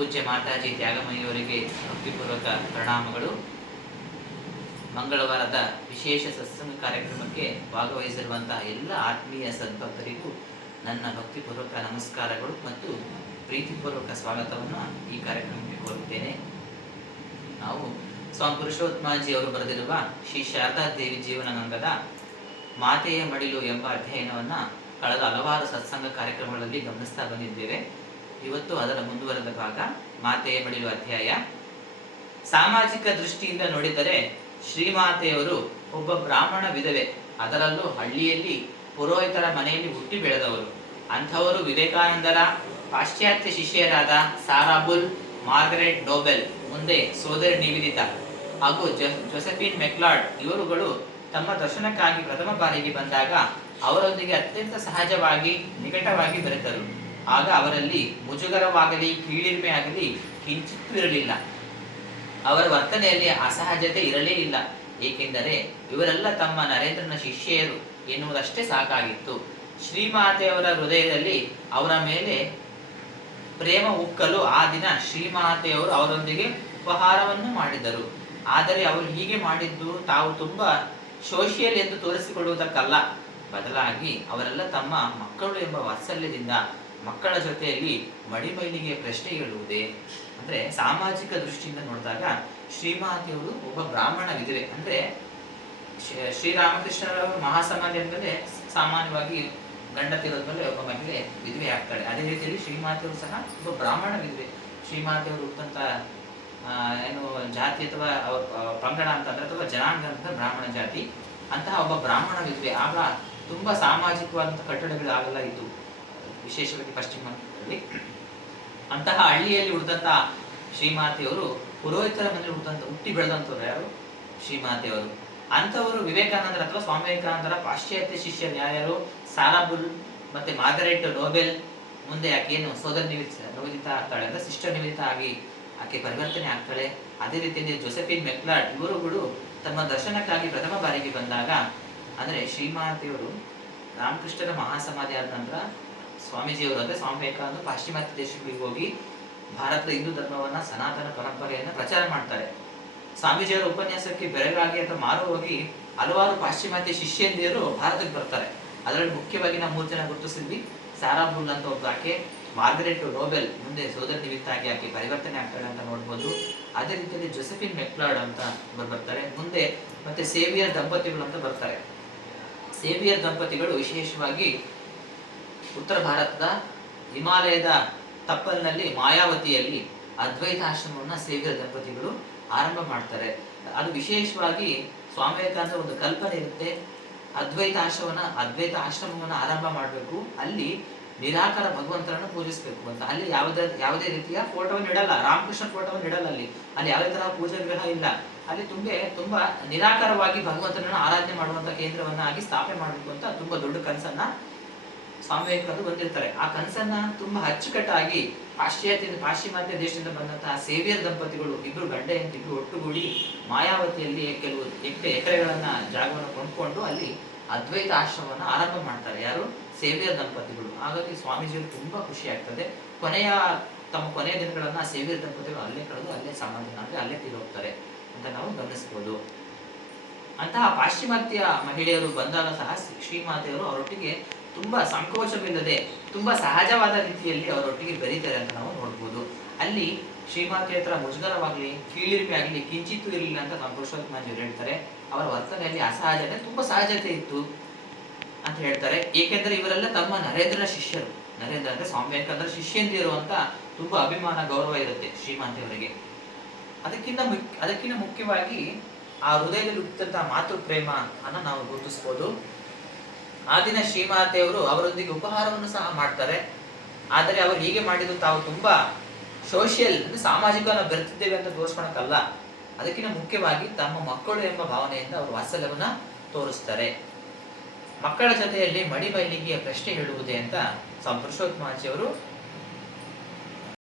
ಪೂಜ್ಯ ಮಾತಾಜಿ ತ್ಯಾಗಮಯಿಯವರಿಗೆ ಭಕ್ತಿಪೂರ್ವಕ ಪ್ರಣಾಮಗಳು. ಮಂಗಳವಾರದ ವಿಶೇಷ ಸತ್ಸಂಗ ಕಾರ್ಯಕ್ರಮಕ್ಕೆ ಭಾಗವಹಿಸಿರುವಂತಹ ಎಲ್ಲ ಆತ್ಮೀಯ ಸದ್ಭಕ್ತರಿಗೂ ನನ್ನ ಭಕ್ತಿಪೂರ್ವಕ ನಮಸ್ಕಾರಗಳು ಮತ್ತು ಪ್ರೀತಿಪೂರ್ವಕ ಸ್ವಾಗತವನ್ನು ಈ ಕಾರ್ಯಕ್ರಮಕ್ಕೆ ಕೋರುತ್ತೇನೆ. ನಾವು ಸ್ವಾಮಿ ಪುರುಷೋತ್ತಮಾಜಿ ಅವರು ಬರೆದಿರುವ ಶ್ರೀ ಶಾರದಾ ದೇವಿ ಜೀವನಾನಂದದ ಮಾತೆಯ ಮಡಿಲು ಎಂಬ ಅಧ್ಯಯನವನ್ನು ಕಳೆದ ಹಲವಾರು ಸತ್ಸಂಗ ಕಾರ್ಯಕ್ರಮಗಳಲ್ಲಿ ಗಮನಿಸ್ತಾ ಬಂದಿದ್ದೇವೆ. ಇವತ್ತು ಅದರ ಮುಂದುವರೆದ ಭಾಗ ಮಾತೆಯ ಮಡಿಲು ಅಧ್ಯಾಯ. ಸಾಮಾಜಿಕ ದೃಷ್ಟಿಯಿಂದ ನೋಡಿದರೆ ಶ್ರೀಮಾತೆಯವರು ಒಬ್ಬ ಬ್ರಾಹ್ಮಣ ವಿಧವೆ. ಅದರಲ್ಲೂ ಹಳ್ಳಿಯಲ್ಲಿ ಪುರೋಹಿತರ ಮನೆಯಲ್ಲಿ ಹುಟ್ಟಿ ಬೆಳೆದವರು. ಅಂಥವರು ವಿವೇಕಾನಂದರ ಪಾಶ್ಚಾತ್ಯ ಶಿಷ್ಯರಾದ ಸಾರಾಬುಲ್, ಮಾರ್ಗರೆಟ್ ಡೋಬೆಲ್ ಮುಂದೆ ಸೋದರಿ ನಿವೇದಿತ ಹಾಗೂ ಜೋಸೆಫಿನ್ ಮೆಕ್ಲಾರ್ಡ್ ಇವರುಗಳು ತಮ್ಮ ದರ್ಶನಕ್ಕಾಗಿ ಪ್ರಥಮ ಬಾರಿಗೆ ಬಂದಾಗ ಅವರೊಂದಿಗೆ ಅತ್ಯಂತ ಸಹಜವಾಗಿ ನಿಕಟವಾಗಿ ಬೆರೆತರು. ಆಗ ಅವರಲ್ಲಿ ಮುಜುಗರವಾಗಲಿ ಕೀಳಿರಿಮೆ ಆಗಲಿ ಕಿಂಚಿತ್ತೂ ಇರಲಿಲ್ಲ. ಅವರ ವರ್ತನೆಯಲ್ಲಿ ಅಸಹಜತೆ ಇರಲೇ ಇಲ್ಲ ಏಕೆಂದರೆ ಇವರೆಲ್ಲ ತಮ್ಮ ನರೇಂದ್ರನ ಶಿಷ್ಯರು ಎನ್ನುವುದಷ್ಟೇ ಸಾಕಾಗಿತ್ತು. ಶ್ರೀಮಾತೆಯವರ ಹೃದಯದಲ್ಲಿ ಅವರ ಮೇಲೆ ಪ್ರೇಮ ಉಕ್ಕಲು ಆ ದಿನ ಶ್ರೀಮಾತೆಯವರು ಅವರೊಂದಿಗೆ ಉಪಹಾರವನ್ನು ಮಾಡಿದರು. ಆದರೆ ಅವರು ಹೀಗೆ ಮಾಡಿದ್ದು ತಾವು ತುಂಬಾ ಸೋಷಿಯಲ್ ಎಂದು ತೋರಿಸಿಕೊಳ್ಳುವುದಕ್ಕಲ್ಲ. ಬದಲಾಗಿ ಅವರೆಲ್ಲ ತಮ್ಮ ಮಕ್ಕಳು ಎಂಬ ವಾತ್ಸಲ್ಯದಿಂದ ಮಕ್ಕಳ ಜೊತೆಯಲ್ಲಿ ಮಡಿಮೈಲಿಗೆ ಪ್ರಶ್ನೆ ಹೇಳುವುದೇ? ಅಂದ್ರೆ ಸಾಮಾಜಿಕ ದೃಷ್ಟಿಯಿಂದ ನೋಡಿದಾಗ ಶ್ರೀಮಾತೆಯವರು ಒಬ್ಬ ಬ್ರಾಹ್ಮಣ ವಿಧವೆ ಅಂದ್ರೆ ಶ್ರೀ- ಶ್ರೀರಾಮಕೃಷ್ಣರ ಮಹಾಸಮಾಧಿ ಅಂದಮೇಲೆ ಸಾಮಾನ್ಯವಾಗಿ ಗಂಡ ತೀರೋದ್ಮೇಲೆ ಒಬ್ಬ ಮಹಿಳೆ ವಿಧವೆ ಆಗ್ತಾಳೆ. ಅದೇ ರೀತಿಯಲ್ಲಿ ಶ್ರೀಮಾತೆಯವರು ಸಹ ಒಬ್ಬ ಬ್ರಾಹ್ಮಣ ವಿಧವೆ ಶ್ರೀಮಾತೆಯವರು ಹುಟ್ಟಂತ ಏನು ಜಾತಿ ಅಥವಾ ಪಂಗಡ ಅಂತಂದ್ರೆ ಅಥವಾ ಜನಾಂಗ ಅಂತ ಬ್ರಾಹ್ಮಣ ಜಾತಿ. ಅಂತಹ ಒಬ್ಬ ಬ್ರಾಹ್ಮಣ ವಿಧವೆ ಆಗ ತುಂಬಾ ಸಾಮಾಜಿಕವಾದಂತಹ ಕಟ್ಟಡಗಳು ಆಗಲ್ಲ ಇತ್ತು ವಿಶೇಷವಾಗಿ ಪಶ್ಚಿಮ ಬಂಗಾಳದಲ್ಲಿ ಅಂತಹ ಹಳ್ಳಿಯಲ್ಲಿ ಉಳಿದಂತಹ ಶ್ರೀಮಾತೆಯವರು, ಪುರೋಹಿತರ ಮನೆಯಲ್ಲಿ ಹುಟ್ಟಂತ ಹುಟ್ಟಿ ಬೆಳೆದಂಥವ್ರು ಯಾರು? ಶ್ರೀಮಾತೆಯವರು. ಅಂಥವರು ವಿವೇಕಾನಂದರ ಅಥವಾ ಸ್ವಾಮಿ ವಿವೇಕಾನಂದರ ಪಾಶ್ಚಾತ್ಯ ಶಿಷ್ಯ ನ್ಯಾಯರು ಸಾರಾಬುಲ್ ಮತ್ತೆ ಮಾರ್ಗರೇಟ್ ನೋಬೆಲ್ ಮುಂದೆ ಆಕೆ ಏನು ಸೋದರ ನಿವೇದಿತ ನಿವೇದಿತ ಆಗ್ತಾಳೆ ಅಂದ್ರೆ ಸಿಸ್ಟರ್ ನಿವೇದಿತ ಆಗಿ ಆಕೆ ಪರಿವರ್ತನೆ ಆಗ್ತಾಳೆ. ಅದೇ ರೀತಿಯಲ್ಲಿ ಜೋಸೆಫಿನ್ ಮೆಕ್ಲಾಡ್ ಇವರುಗಳು ತಮ್ಮ ದರ್ಶನಕ್ಕಾಗಿ ಪ್ರಥಮ ಬಾರಿಗೆ ಬಂದಾಗ, ಅಂದ್ರೆ ಶ್ರೀಮಾತೆಯವರು ರಾಮಕೃಷ್ಣರ ಮಹಾಸಮಾಧಿ ಆದ ನಂತರ ಸ್ವಾಮೀಜಿಯವರು ಅಂದ್ರೆ ಸ್ವಾಮಿ ವಿವೇಕಾನಂದ ಪಾಶ್ಚಿಮಾತ್ಯ ದೇಶಗಳಿಗೆ ಹೋಗಿ ಭಾರತದ ಹಿಂದೂ ಧರ್ಮವನ್ನ ಸನಾತನ ಪರಂಪರೆಯನ್ನ ಪ್ರಚಾರ ಮಾಡ್ತಾರೆ. ಸ್ವಾಮೀಜಿಯವರ ಉಪನ್ಯಾಸಕ್ಕೆ ಬೆರಗಾಗಿ ಅಥವಾ ಮಾರು ಹೋಗಿ ಹಲವಾರು ಪಾಶ್ಚಿಮಾತ್ಯ ಶಿಷ್ಯಂದಿಯರು ಭಾರತಕ್ಕೆ ಬರ್ತಾರೆ. ಅದರಲ್ಲಿ ಮುಖ್ಯವಾಗಿ ನಾವು ಮೂರು ಜನ ಗುರುತಿಸಿದ್ವಿ. ಸಾರಾಬುಲ್ ಅಂತ ಒಬ್ಬ ಆಕೆ, ಮಾರ್ಗರೆಟ್ ನೋಬೆಲ್, ಮುಂದೆ ಸೋದರ ನಿಮಿತ್ತ ಆಗಿ ಆಕೆ ಪರಿವರ್ತನೆ ಆಗ್ತಾಳೆ ಅಂತ ನೋಡ್ಬೋದು. ಅದೇ ರೀತಿಯಲ್ಲಿ ಜೊಸೆಫಿನ್ ಮೆಕ್ಲಾರ್ಡ್ ಅಂತ ಬರ್ತಾರೆ. ಮುಂದೆ ಮತ್ತೆ ಸೇವಿಯರ್ ದಂಪತಿಗಳು ಅಂತ ಬರ್ತಾರೆ. ಸೇವಿಯರ್ ದಂಪತಿಗಳು ವಿಶೇಷವಾಗಿ ಉತ್ತರ ಭಾರತದ ಹಿಮಾಲಯದ ತಪ್ಪಲಿನಲ್ಲಿ ಮಾಯಾವತಿಯಲ್ಲಿ ಅದ್ವೈತ ಆಶ್ರಮವನ್ನು ಸೇವಿಯರ್ ದಂಪತಿಗಳು ಆರಂಭ ಮಾಡ್ತಾರೆ. ಅದು ವಿಶೇಷವಾಗಿ ಸ್ವಾಮಿ ವಿವೇಕಾನಂದ ಒಂದು ಕಲ್ಪನೆ ಇರುತ್ತೆ. ಅದ್ವೈತ ಆಶ್ರಮನ ಅದ್ವೈತ ಆಶ್ರಮವನ್ನು ಆರಂಭ ಮಾಡಬೇಕು. ಅಲ್ಲಿ ನಿರಾಕಾರ ಭಗವಂತನನ್ನು ಪೂಜಿಸಬೇಕು ಅಂತ. ಅಲ್ಲಿ ಯಾವುದೇ ಯಾವುದೇ ರೀತಿಯ ಫೋಟೋವನ್ನು ಇಡಲ್ಲ. ರಾಮಕೃಷ್ಣ ಫೋಟೋವನ್ನು ಇಡಲ್ಲ ಅಲ್ಲಿ. ಅಲ್ಲಿ ಯಾವುದೇ ತರಹ ಪೂಜಾ ವಿಗ್ರಹ ಇಲ್ಲ. ಅಲ್ಲಿ ತುಂಬೆ, ತುಂಬಾ ನಿರಾಕಾರವಾಗಿ ಭಗವಂತನನ್ನು ಆರಾಧನೆ ಮಾಡುವಂತ ಕೇಂದ್ರವನ್ನ ಆಗಿ ಸ್ಥಾಪನೆ ಮಾಡಬೇಕು ಅಂತ ತುಂಬಾ ದೊಡ್ಡ ಕನಸನ್ನ ಸ್ವಾಮಿ ವಿವೇಕಾನಂದರು ಬಂದಿರ್ತಾರೆ. ಆ ಕನಸನ್ನ ತುಂಬಾ ಅಚ್ಚುಕಟ್ಟಾಗಿ ಪಾಶ್ಚಾತ್ಯ, ಪಾಶ್ಚಿಮಾತ್ಯ ದೇಶದಿಂದ ಬಂದಂತಹ ಸೇವಿಯರ್ ದಂಪತಿಗಳು, ಇಬ್ರು ಗಂಡ ಹೆಂಡತಿ ಇಬ್ರು ಒಟ್ಟುಗೂಡಿ ಮಾಯಾವತಿಯಲ್ಲಿ ಕೆಲವು ಎಕರೆ ಎಕರೆಗಳನ್ನ ಜಾಗವನ್ನು ಕೊಂಡ್ಕೊಂಡು ಅಲ್ಲಿ ಅದ್ವೈತ ಆಶ್ರಮವನ್ನು ಆರಂಭ ಮಾಡ್ತಾರೆ. ಯಾರು? ಸೇವಿಯರ್ ದಂಪತಿಗಳು. ಹಾಗಾಗಿ ಸ್ವಾಮೀಜಿಯವರು ತುಂಬಾ ಖುಷಿ ಆಗ್ತದೆ. ಕೊನೆಯ, ತಮ್ಮ ಕೊನೆಯ ದಿನಗಳನ್ನ ಸೇವಿಯರ್ ದಂಪತಿಗಳು ಅಲ್ಲೇ ಕಳೆದು ಅಲ್ಲೇ ಅಂದ್ರೆ ಅಲ್ಲೇ ತೀರೋಗ್ತಾರೆ ಅಂತ ನಾವು ಗಮನಿಸಬಹುದು ಅಂತಹ ಪಾಶ್ಚಿಮಾತ್ಯ ಮಹಿಳೆಯರು ಬಂದಾಗ ಸಹ ಶ್ರೀ- ಶ್ರೀಮಾತೆಯವರು ಅವರೊಟ್ಟಿಗೆ ತುಂಬಾ ಸಂಕೋಚವಿಲ್ಲದೆ, ತುಂಬಾ ಸಹಜವಾದ ರೀತಿಯಲ್ಲಿ ಅವರೊಟ್ಟಿಗೆ ಬರೀತಾರೆ ಅಂತ ನಾವು ನೋಡ್ಬೋದು. ಅಲ್ಲಿ ಶ್ರೀಮಾತೆ ಹತ್ರ ಮುಜುಗರವಾಗ್ಲಿ, ಕೀಳಿರಿಮೆ ಆಗಲಿ, ಕಿಂಚಿತ್ತೂ ಇರಲಿಲ್ಲ ಅಂತ ನಮ್ಮ ಪುರುಷೋತ್ತಮ ಹೇಳ್ತಾರೆ. ಅವರ ವರ್ತನೆಯಲ್ಲಿ ಅಸಹಜತೆ, ತುಂಬಾ ಸಹಜತೆ ಇತ್ತು ಅಂತ ಹೇಳ್ತಾರೆ. ಏಕೆಂದರೆ ಇವರೆಲ್ಲ ತಮ್ಮ ನರೇಂದ್ರನ ಶಿಷ್ಯರು. ನರೇಂದ್ರ ಅಂದ್ರೆ ಸ್ವಾಮಿ ವಿವೇಕಾನಂದರ ಶಿಷ್ಯಂದಿರು ಅಂತ ತುಂಬಾ ಅಭಿಮಾನ, ಗೌರವ ಇರುತ್ತೆ ಶ್ರೀಮಾತೆಯವರಿಗೆ. ಅದಕ್ಕಿಂತ ಅದಕ್ಕಿಂತ ಮುಖ್ಯವಾಗಿ ಆ ಹೃದಯದಲ್ಲಿ ಹುಟ್ಟಿದಂತಹ ಮಾತೃ ಪ್ರೇಮ ಅನ್ನ ನಾವು ಗುರುತಿಸ್ಬೋದು. ಆ ದಿನ ಶ್ರೀಮಾತೆಯವರು ಅವರೊಂದಿಗೆ ಉಪಹಾರವನ್ನು ಸಹ ಮಾಡ್ತಾರೆ. ಆದರೆ ಅವರು ಹೀಗೆ ಮಾಡಿದ್ದು ತಾವು ತುಂಬಾ ಸೋಷಿಯಲ್ ಅಂದ್ರೆ ಸಾಮಾಜಿಕವನ್ನು ಬೆರೆತಿದ್ದೇವೆ ಅಂತ ತೋರಿಸ್ಕೊಳಕ್ಕಲ್ಲ. ಅದಕ್ಕಿಂತ ಮುಖ್ಯವಾಗಿ ತಮ್ಮ ಮಕ್ಕಳು ಎಂಬ ಭಾವನೆಯಿಂದ ಅವರು ವಾತ್ಸಲ್ಯವನ್ನ ತೋರಿಸ್ತಾರೆ. ಮಕ್ಕಳ ಜೊತೆಯಲ್ಲಿ ಮಡಿಮೈಲಿಗೆಯ ಪ್ರಶ್ನೆ ಹೇಳುವುದೇ ಅಂತ ಸ್ವಾಮಿ ಪುರುಷೋತ್ತಮಾಜಿಯವರು